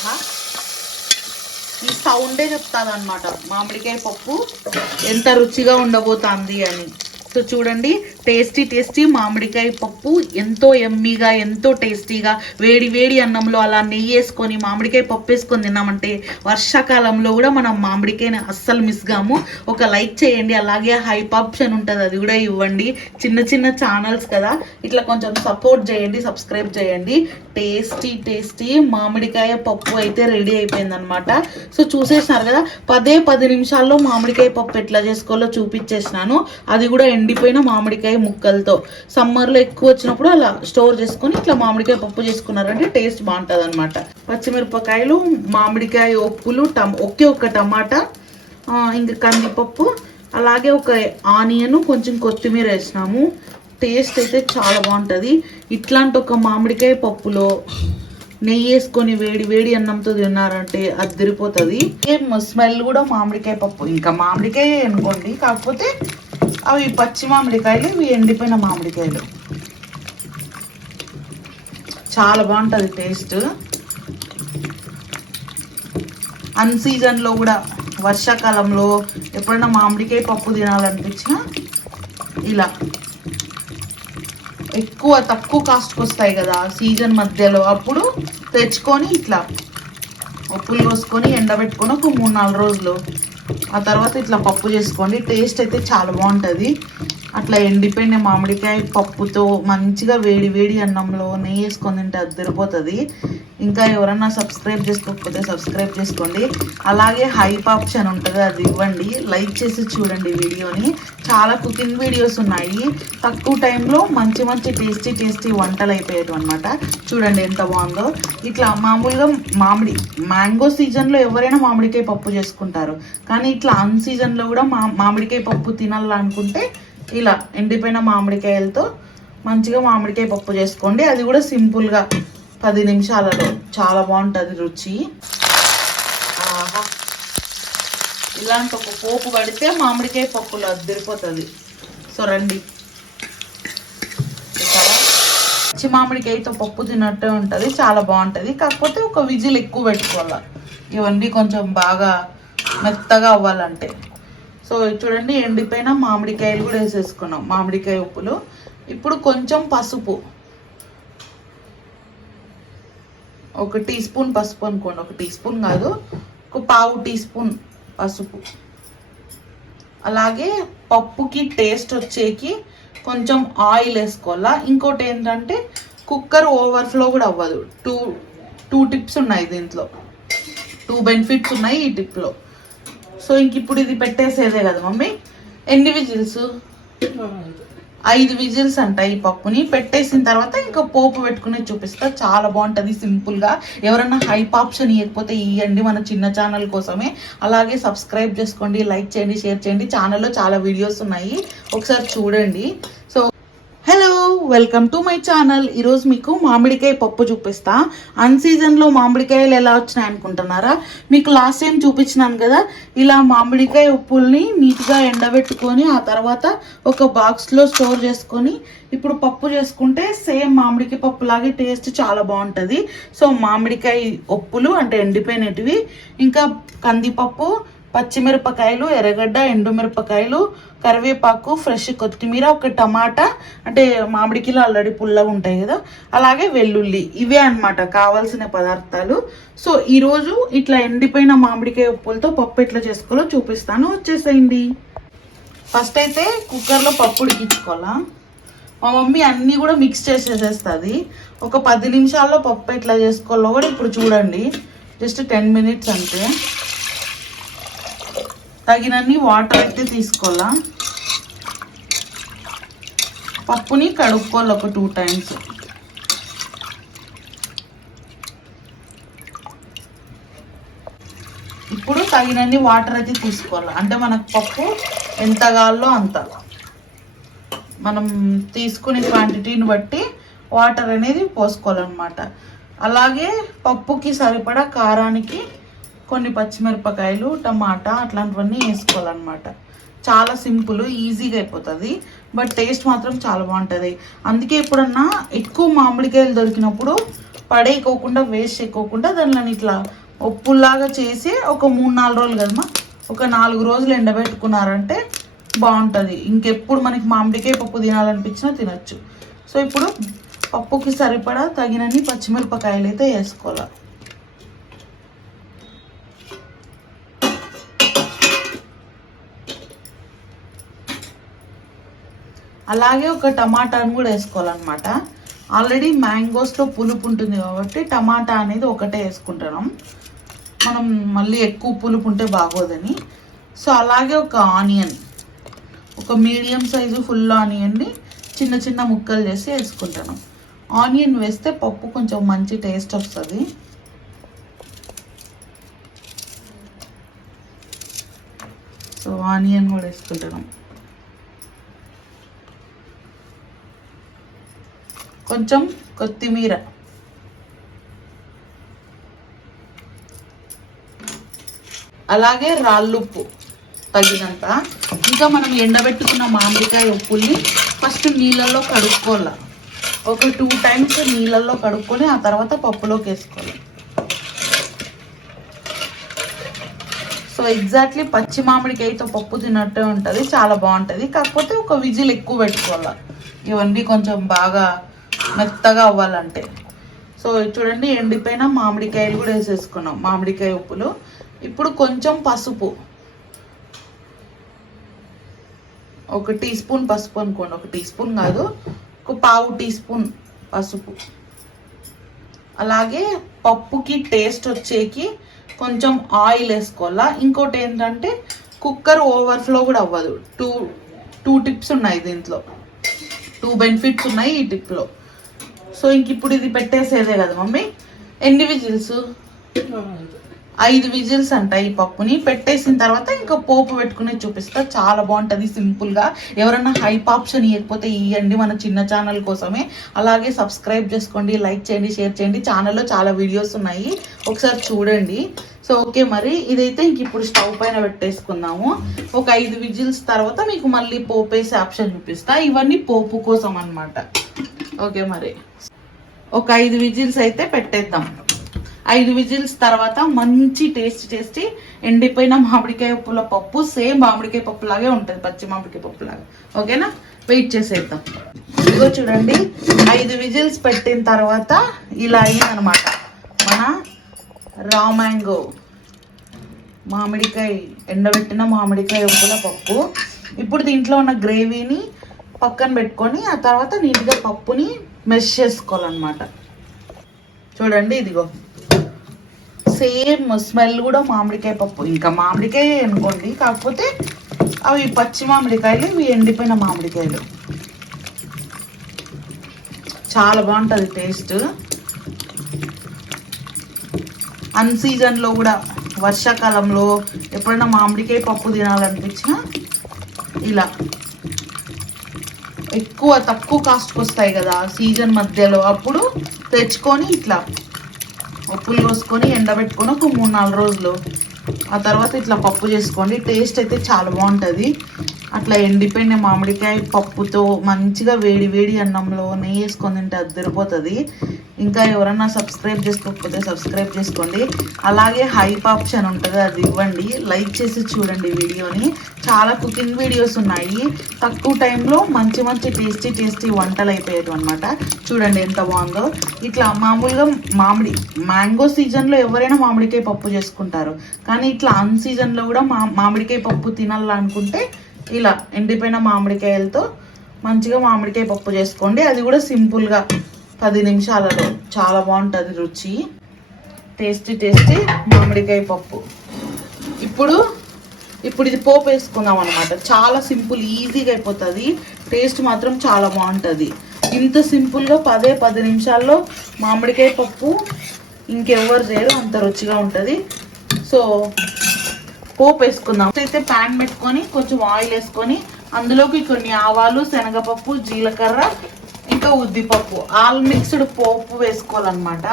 సహా ఈ సౌండే చెప్తాను అనమాట మామిడికాయ పప్పు ఎంత రుచిగా ఉండబోతుంది అని. సో చూడండి టేస్టీ టేస్టీ మామిడికాయ పప్పు ఎంతో ఎమ్మీగా ఎంతో టేస్టీగా వేడి వేడి అన్నంలో అలా నెయ్యి వేసుకొని మామిడికాయ పప్పు వేసుకొని తిన్నామంటే వర్షాకాలంలో కూడా మనం మామిడికాయని అస్సలు మిస్ కాము. ఒక లైక్ చేయండి అలాగే హైప్ ఆప్షన్ ఉంటుంది అది కూడా ఇవ్వండి. చిన్న చిన్న ఛానల్స్ కదా. ఇట్లా కొంచెం సపోర్ట్ చేయండి సబ్స్క్రైబ్ చేయండి. టేస్టీ టేస్టీ మామిడికాయ పప్పు అయితే రెడీ అయిపోయింది అనమాట సో చూసేసినారు కదా పదే పది నిమిషాల్లో మామిడికాయ పప్పు ఎట్లా చేసుకోవాలో చూపించేసినాను. అది కూడా ఎండిపోయిన మామిడికాయ ముక్కలతో. సమ్మర్లో ఎక్కువ వచ్చినప్పుడు అలా స్టోర్ చేసుకొని ఇట్లా మామిడికాయ పప్పు చేసుకున్నారంటే టేస్ట్ బాగుంటుంది అనమాట పచ్చిమిరపకాయలు మామిడికాయ ఉప్పులు టమ్ ఒకే ఒక్క టమాటా ఇంకా కందిపప్పు అలాగే ఒక ఆనియన్ కొంచెం కొత్తిమీర వేసినాము. టేస్ట్ అయితే చాలా బాగుంటుంది. ఇట్లాంటి ఒక మామిడికాయ పప్పులో నెయ్యి వేసుకొని వేడి వేడి అన్నంతో తిన్నారంటే అద్దరిపోతుంది స్మెల్ కూడా మామిడికాయ పప్పు. ఇంకా మామిడికాయ అనుకోండి. కాకపోతే అవి పచ్చి మామిడికాయలు ఇవి ఎండిపోయిన మామిడికాయలు. చాలా బాగుంటుంది టేస్ట్. అన్ సీజన్లో కూడా వర్షాకాలంలో ఎప్పుడైనా మామిడికాయ పప్పు తినాలనిపించినా ఇలా. ఎక్కువ తక్కువ కాస్ట్కి వస్తాయి కదా సీజన్ మధ్యలో అప్పుడు తెచ్చుకొని ఇట్లా ఉప్పులు పోసుకొని ఎండబెట్టుకొని ఒక మూడు నాలుగు రోజులు. ఆ తర్వాత ఇట్లా పప్పు చేసుకోండి. టేస్ట్ అయితే చాలా బాగుంటుంది. అట్లా ఎండిపోయిన మామిడికాయ పప్పుతో మంచిగా వేడి వేడి అన్నంలో నెయ్యి వేసుకొని తింటే అద్దరిపోతుంది ఇంకా ఎవరన్నా సబ్స్క్రైబ్ చేసుకోకపోతే సబ్స్క్రైబ్ చేసుకోండి. అలాగే హైప్ ఆప్షన్ ఉంటుంది అది ఇవ్వండి. లైక్ చేసి చూడండి వీడియోని. చాలా కుకింగ్ వీడియోస్ ఉన్నాయి. తక్కువ టైంలో మంచి మంచి టేస్టీ టేస్టీ వంటలు అయిపోయాయి అనమాట చూడండి ఎంత బాగుందో. ఇట్లా మామూలుగా మామిడి మ్యాంగో సీజన్లో ఎవరైనా మామిడికాయ పప్పు చేసుకుంటారు. కానీ ఇట్లా అన్ సీజన్లో కూడా మా మామిడికాయ పప్పు తినాలనుకుంటే ఇలా ఎండిపోయిన మామిడికాయలతో మంచిగా మామిడికాయ పప్పు చేసుకోండి. అది కూడా సింపుల్గా పది నిమిషాలలో. చాలా బాగుంటుంది రుచి. ఆహా. ఇలాంటి ఒక పోపు పడితే మామిడికాయ పప్పులు అద్దరిపోతుంది సో రండి. పచ్చి మామిడికాయతో పప్పు తిన్నట్టే ఉంటుంది. చాలా బాగుంటుంది. కాకపోతే ఒక విజిల్ ఎక్కువ పెట్టుకోవాలి. ఇవన్నీ కొంచెం బాగా మెత్తగా అవ్వాలంటే. సో చూడండి ఎండిపోయిన మామిడికాయలు కూడా వేసేసుకున్నాం. మామిడికాయ ఉప్పులు. ఇప్పుడు కొంచెం పసుపు. ఒక టీ స్పూన్ పసుపు అనుకోండి. ఒక టీ స్పూన్ కాదు ఒక పావు టీ స్పూన్ పసుపు. అలాగే పప్పుకి టేస్ట్ వచ్చేకి కొంచెం ఆయిల్ వేసుకోవాలా. ఇంకోటి ఏంటంటే కుక్కర్ ఓవర్ఫ్లో కూడా అవ్వదు. టూ టూ టిప్స్ ఉన్నాయి దీంట్లో. టూ బెనిఫిట్స్ ఉన్నాయి ఈ టిప్లో. సో ఇంక ఇప్పుడు ఇది పెట్టేసేదే కదా మమ్మీ. ఎన్ని విజిల్స్? ఐదు విజిల్స్ అంట ఈ పప్పుని. పెట్టేసిన తర్వాత ఇంకా పోపు పెట్టుకునే చూపిస్తా. చాలా బాగుంటుంది సింపుల్గా ఎవరైనా హైప్ ఆప్షన్ ఇవ్వకపోతే ఇవ్వండి మన చిన్న ఛానల్ కోసమే. అలాగే సబ్స్క్రైబ్ చేసుకోండి లైక్ చేయండి షేర్ చేయండి. ఛానల్లో చాలా వీడియోస్ ఉన్నాయి. ఒకసారి చూడండి. So welcome to my channel. ఈరోజు మీకు మామిడికాయ పప్పు చూపిస్తా. అన్ సీజన్లో మామిడికాయలు ఎలా వచ్చినాయి అనుకుంటున్నారా? మీకు లాస్ట్ టైం చూపించినాను కదా ఇలా మామిడికాయ ఉప్పుల్ని నీట్గా ఎండబెట్టుకొని ఆ తర్వాత ఒక బాక్స్లో స్టోర్ చేసుకొని ఇప్పుడు పప్పు చేసుకుంటే సేమ్ మామిడికాయ పప్పు లాగే టేస్ట్ చాలా బాగుంటుంది. సో మామిడికాయ ఉప్పులు అంటే ఎండిపోయినటివి ఇంకా కందిపప్పు పచ్చిమిరపకాయలు ఎర్రగడ్డ ఎండుమిరపకాయలు కరివేపాకు ఫ్రెష్ కొత్తిమీర ఒక టమాటా అంటే మామిడికిలో ఆల్రెడీ పుల్లగా ఉంటాయి కదా అలాగే వెల్లుల్లి. ఇవే అన్నమాట కావాల్సిన పదార్థాలు. సో ఈరోజు ఇట్లా ఎండిపోయిన మామిడికాయ ఉప్పులతో పప్పు ఎట్లా చేసుకోవాలో చూపిస్తాను. వచ్చేసేయండి. ఫస్ట్ అయితే కుక్కర్లో పప్పు ఉడికించుకోవాలా? మా మమ్మీ అన్నీ కూడా మిక్స్ చేసేసేస్తుంది. ఒక పది నిమిషాల్లో పప్పు ఎట్లా చేసుకోవాలో కూడా ఇప్పుడు చూడండి. జస్ట్ టెన్ మినిట్స్ అంతే. తగినన్ని వాటర్ అయితే తీసుకోవాలా? పప్పుని కడుక్కోవాలి ఒక టూ టైమ్స్. ఇప్పుడు తగినన్ని వాటర్ అయితే తీసుకోవాలి? అంటే మనకు పప్పు ఎంత కావాలో అంత. మనం తీసుకునే క్వాంటిటీని బట్టి వాటర్ అనేది పోసుకోవాలన్నమాట. అలాగే పప్పుకి సరిపడా కారానికి కొన్ని పచ్చిమిరపకాయలు టమాటా అట్లాంటివన్నీ వేసుకోవాలన్నమాట. చాలా సింపుల్ ఈజీగా అయిపోతుంది. బట్ టేస్ట్ మాత్రం చాలా బాగుంటుంది. అందుకే ఎప్పుడన్నా ఎక్కువ మామిడికాయలు దొరికినప్పుడు పడేయకోకుండా వేస్ట్ చేయకోకుండా దానిలో ఇట్లా ఒప్పుల్లాగా చేసి ఒక మూడు నాలుగు రోజులు కదమ్మా ఒక నాలుగు రోజులు ఎండబెట్టుకున్నారంటే బాగుంటుంది. ఇంకెప్పుడు మనకి మామిడికాయ పప్పు తినాలనిపించినా తినచ్చు. సో ఇప్పుడు పప్పుకి సరిపడా తగినన్ని పచ్చిమిరపకాయలు అయితే వేసుకోవాలి. అలాగే ఒక టమాటాను కూడా వేసుకోవాలన్నమాట. ఆల్రెడీ మ్యాంగోస్లో పులుపు ఉంటుంది కాబట్టి టమాటా అనేది ఒకటే వేసుకుంటున్నాం. మనం మళ్ళీ ఎక్కువ పులుపు ఉంటే బాగోదని. సో అలాగే ఒక ఆనియన్. ఒక మీడియం సైజు ఫుల్ ఆనియన్ని చిన్న చిన్న ముక్కలు చేసి వేసుకుంటాను ఆనియన్ వేస్తే పప్పు కొంచెం మంచి టేస్ట్ వస్తుంది. సో ఆనియన్ కూడా వేసుకుంటాను కొంచెం కొత్తిమీర. అలాగే రాళ్ళుప్పు తగినంత. ఇంకా మనం ఎండబెట్టుకున్న మామిడికాయ ఉప్పుల్ని ఫస్ట్ నీళ్ళల్లో కడుక్కోవాలి. ఒక టూ టైమ్స్ నీళ్ళల్లో కడుక్కొని ఆ తర్వాత పప్పులోకి వేసుకోవాలి. సో ఎగ్జాక్ట్లీ పచ్చి మామిడికాయతో పప్పు తిన్నట్టే ఉంటుంది చాలా బాగుంటుంది. కాకపోతే ఒక విజిల్ ఎక్కువ పెట్టుకోవాలి. ఇవన్నీ కొంచెం బాగా మెత్తగా అవ్వాలంటే. సో చూడండి ఎండిపోయిన మామిడికాయలు కూడా వేసేసుకున్నాం. మామిడికాయ ఉప్పులు. ఇప్పుడు కొంచెం పసుపు. ఒక టీ స్పూన్ పసుపు అనుకోండి. ఒక టీ స్పూన్ కాదు. ఒక పావు టీ స్పూన్ పసుపు. అలాగే పప్పుకి టేస్ట్ వచ్చేకి కొంచెం ఆయిల్ వేసుకోవాలా. ఇంకోటి ఏంటంటే కుక్కర్ ఓవర్ఫ్లో కూడా అవ్వదు. టూ టూ టిప్స్ ఉన్నాయి దీంట్లో. టూ బెనిఫిట్స్ ఉన్నాయి ఈ టిప్లో. సో ఇంక ఇప్పుడు ఇది పెట్టేసేదే కదా మమ్మీ? ఎన్ని విజిల్స్? ఐదు విజిల్స్ అంట ఈ పప్పుని. పెట్టేసిన తర్వాత ఇంకా పోపు పెట్టుకుని చూపిస్తా. చాలా బాగుంటుంది సింపుల్గా. ఎవరైనా హైప్ ఆప్షన్ ఇవ్వకపోతే ఇవ్వండి మన చిన్న ఛానల్ కోసమే. అలాగే సబ్స్క్రైబ్ చేసుకోండి లైక్ చేయండి షేర్ చేయండి. ఛానల్లో చాలా వీడియోస్ ఉన్నాయి. ఒకసారి చూడండి. సో ఓకే మరి ఇదైతే ఇంక ఇప్పుడు స్టవ్ పైన పెట్టేసుకుందాము. ఒక ఐదు విజిల్స్ తర్వాత మీకు మళ్ళీ పోపు వేసే ఆప్షన్ చూపిస్తా. ఇవన్నీ పోపు కోసం అన్నమాట. ఓకే మరి. ఒక ఐదు విజిల్స్ అయితే పెట్టేద్దాం. ఐదు విజిల్స్ తర్వాత మంచి టేస్ట్ టేస్టీ ఎండిపోయిన మామిడికాయ ఉప్పుల పప్పు సేమ్ మామిడికాయ పప్పు లాగే ఉంటుంది పచ్చి మామిడికాయ పప్పు లాగా. ఓకేనా? వెయిట్ చేసేద్దాం. ఇదిగో చూడండి ఐదు విజిల్స్ పెట్టిన తర్వాత ఇలా అయిందనమాట మన రా మ్యాంగో. మామిడికాయ ఎండబెట్టిన మామిడికాయ ఉప్పుల పప్పు. ఇప్పుడు దీంట్లో ఉన్న గ్రేవీని పక్కన పెట్టుకొని ఆ తర్వాత నీట్గా పప్పుని మెష్ చేసుకోవాలన్నమాట. చూడండి ఇదిగో. సేమ్ స్మెల్ కూడా మామిడికాయ పప్పు. ఇంకా మామిడికాయ అనుకోండి కాకపోతే అవి పచ్చి మామిడికాయలు ఇవి ఎండిపోయిన మామిడికాయలు. చాలా బాగుంటుంది టేస్ట్ అన్ సీజన్లో కూడా వర్షాకాలంలో ఎప్పుడైనా మామిడికాయ పప్పు తినాలనిపించినా ఇలా. ఎక్కువ తక్కువ కాస్ట్కి వస్తాయి కదా సీజన్ మధ్యలో అప్పుడు తెచ్చుకొని ఇట్లా ఉప్పులు పోసుకొని ఎండబెట్టుకొని ఒక మూడు నాలుగు రోజులు. ఆ తర్వాత ఇట్లా పప్పు చేసుకోండి. టేస్ట్ అయితే చాలా బాగుంటుంది. అట్లా ఎండిపోయిన మామిడికాయ పప్పుతో మంచిగా వేడి వేడి అన్నంలో నెయ్యి వేసుకొని తింటే అద్దరిపోతుంది ఇంకా ఎవరన్నా సబ్స్క్రైబ్ చేసుకోకపోతే సబ్స్క్రైబ్ చేసుకోండి. అలాగే హైప్ ఆప్షన్ ఉంటుంది అది ఇవ్వండి. లైక్ చేసి చూడండి వీడియోని. చాలా కుకింగ్ వీడియోస్ ఉన్నాయి. తక్కువ టైంలో మంచి మంచి టేస్టీ టేస్టీ వంటలు అయిపోయాయి అనమాట చూడండి ఎంత బాగుందో. ఇట్లా మామూలుగా మామిడి మ్యాంగో సీజన్లో ఎవరైనా మామిడికాయ పప్పు చేసుకుంటారు. కానీ ఇట్లా అన్ సీజన్లో కూడా మా మామిడికాయ పప్పు తినాలనుకుంటే ఇలా ఎండిపోయిన మామిడికాయలతో మంచిగా మామిడికాయ పప్పు చేసుకోండి. అది కూడా సింపుల్గా పది నిమిషాలలో. చాలా బాగుంటుంది రుచి. టేస్టీ టేస్టీ మామిడికాయ పప్పు. ఇప్పుడు ఇప్పుడు ఇది పోపు వేసుకుందాం అనమాట చాలా సింపుల్ ఈజీగా అయిపోతుంది. టేస్ట్ మాత్రం చాలా బాగుంటుంది. ఇంత సింపుల్గా పదే పది నిమిషాల్లో మామిడికాయ పప్పు ఇంకెవ్వరు చేయరు. అంత రుచిగా ఉంటుంది. సో పోపు వేసుకుందాం. అయితే ప్యాన్ పెట్టుకొని కొంచెం ఆయిల్ వేసుకొని అందులోకి కొన్ని ఆవాలు శనగపప్పు జీలకర్ర ఇంకా ఉద్దిపప్పు ఆల్ మిక్స్డ్ పోపు వేసుకోవాలన్నమాట.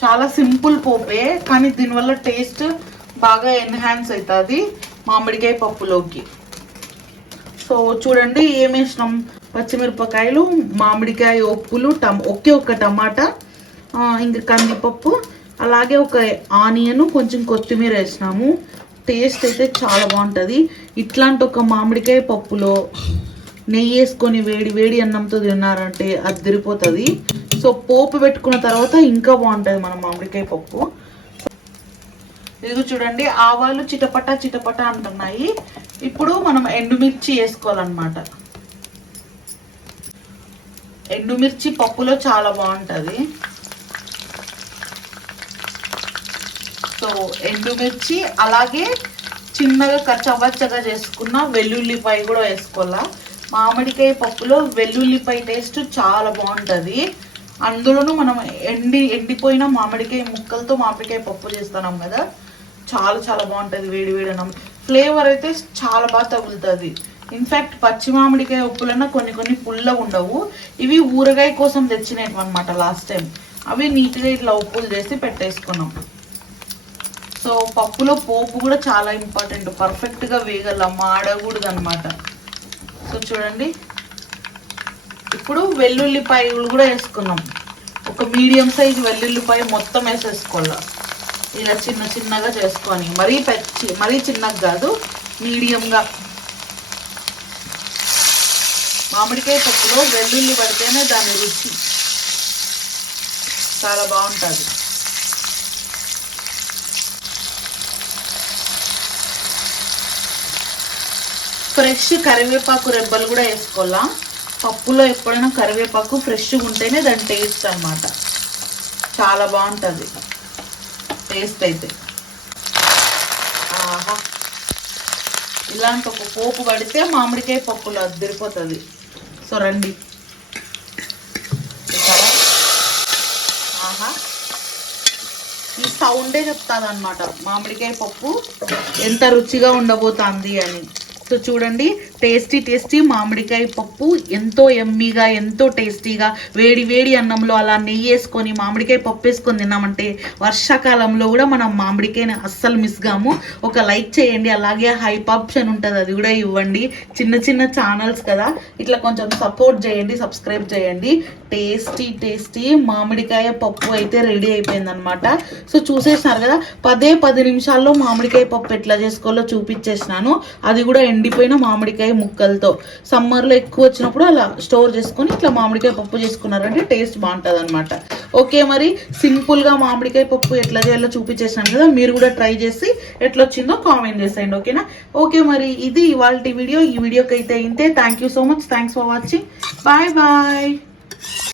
చాలా సింపుల్ పోపే కానీ దీనివల్ల టేస్ట్ బాగా ఎన్హాన్స్ అవుతుంది మామిడికాయ పప్పులోకి. సో చూడండి ఏం వేసినాం? పచ్చిమిరపకాయలు మామిడికాయ ఒప్పులు టమ్ ఒకే ఒక టమాటా ఇంకా కందిపప్పు అలాగే ఒక ఆనియన్ కొంచెం కొత్తిమీర వేసినాము. టేస్ట్ అయితే చాలా బాగుంటుంది. ఇట్లాంటి ఒక మామిడికాయ పప్పులో నెయ్యి వేసుకొని వేడి వేడి అన్నంతో తిన్నారంటే అది తిరిపోతుంది సో పోపు పెట్టుకున్న తర్వాత ఇంకా బాగుంటుంది మన మామిడికాయ పప్పు. ఇది చూడండి ఆవాలు చిటపట చిటపట అంటున్నాయి. ఇప్పుడు మనం ఎండుమిర్చి వేసుకోవాలన్నమాట. ఎండుమిర్చి పప్పులో చాలా బాగుంటుంది. సో ఎండుమిర్చి అలాగే చిన్నగా కచ్చబచ్చగా చేసుకున్న వెల్లుల్లిపాయ కూడా వేసుకోవాలా. మామిడికాయ పప్పులో వెల్లుల్లిపాయ టేస్ట్ చాలా బాగుంటుంది. అందులోనూ మనం ఎండి ఎండిపోయిన మామిడికాయ ముక్కలతో మామిడికాయ పప్పు చేస్తున్నాం కదా. చాలా చాలా బాగుంటుంది వేడి వేడి అన్నం. ఫ్లేవర్ అయితే చాలా బాగా తగులుతుంది. ఇన్ఫ్యాక్ట్ పచ్చి మామిడికాయ ఉప్పులన్నా కొన్ని కొన్ని పుల్లగా ఉండవు. ఇవి ఊరగాయ కోసం తెచ్చినవి అనమాట లాస్ట్ టైం అవి నీట్గా ఇట్లా ఉప్పులు చేసి పెట్టేసుకున్నాం. సో పప్పులో పోపు కూడా చాలా ఇంపార్టెంట్ పర్ఫెక్ట్గా వేగల మాడకూడదు అనమాట సో చూడండి. ఇప్పుడు వెల్లుల్లిపాయలు కూడా వేసుకున్నాం. ఒక మీడియం సైజ్ వెల్లుల్లిపాయ మొత్తం వేసేసుకోవాలి? ఇలా చిన్న చిన్నగా చేసుకొని మరీ పెచ్చి మరీ చిన్నగా కాదు మీడియంగా. మామిడికాయ పప్పులో వెల్లుల్లి పడితేనే దాని రుచి చాలా బాగుంటుంది. ఫ్రెష్ కరివేపాకు రెబ్బలు కూడా వేసుకోవాలా? పప్పులో ఎప్పుడైనా కరివేపాకు ఫ్రెష్గా ఉంటేనే దాని టేస్ట్ అన్నమాట. చాలా బాగుంటుంది. టేస్ట్ అయితే. ఆహా. ఇలాంటి ఒక పోపు పడితే మామిడికాయ పప్పులో అద్దరిపోతుంది. సో రండి. ఆహా. ఈ సౌండే చెప్తాదన్నమాట. మామిడికాయ పప్పు ఎంత రుచిగా ఉండబోతుంది అని. సో చూడండి. టేస్టీ టేస్టీ మామిడికాయ పప్పు. ఎంతో ఎమ్మీగా ఎంతో టేస్టీగా వేడి వేడి అన్నంలో అలా నెయ్యి వేసుకొని మామిడికాయ పప్పు వేసుకొని తిన్నామంటే వర్షాకాలంలో కూడా మనం మామిడికాయని అస్సలు మిస్ కాము. ఒక లైక్ చేయండి. అలాగే హైప్ ఆప్షన్ ఉంటుంది. అది కూడా ఇవ్వండి. చిన్న చిన్న ఛానల్స్ కదా. ఇట్లా కొంచెం సపోర్ట్ చేయండి సబ్స్క్రైబ్ చేయండి. టేస్టీ టేస్టీ మామిడికాయ పప్పు అయితే రెడీ అయిపోయింది అనమాట సో చూసేసినారు కదా? పదే పది నిమిషాల్లో మామిడికాయ పప్పు ఎట్లా చేసుకోవాలో చూపించేసినాను. అది కూడా ఎండిపోయిన మామిడికాయ ముక్కలతో సమ్మర్లో ఎక్కువ వచ్చినప్పుడు అలా స్టోర్ చేసుకొని ఇట్లా మామిడికాయ పప్పు చేసుకున్నారంటే టేస్ట్ బాగుంటుంది అనమాట ఓకే మరి సింపుల్గా మామిడికాయ పప్పు ఎట్లా చేయాలో చూపించేసాను కదా మీరు కూడా ట్రై చేసి ఎట్లా వచ్చిందో కామెంట్ చేసేయండి ఓకేనా? ఓకే మరి ఇది ఇవాళ వీడియో. ఈ వీడియోకి అయితే ఇంతే. Thank you so much thanks for watching bye bye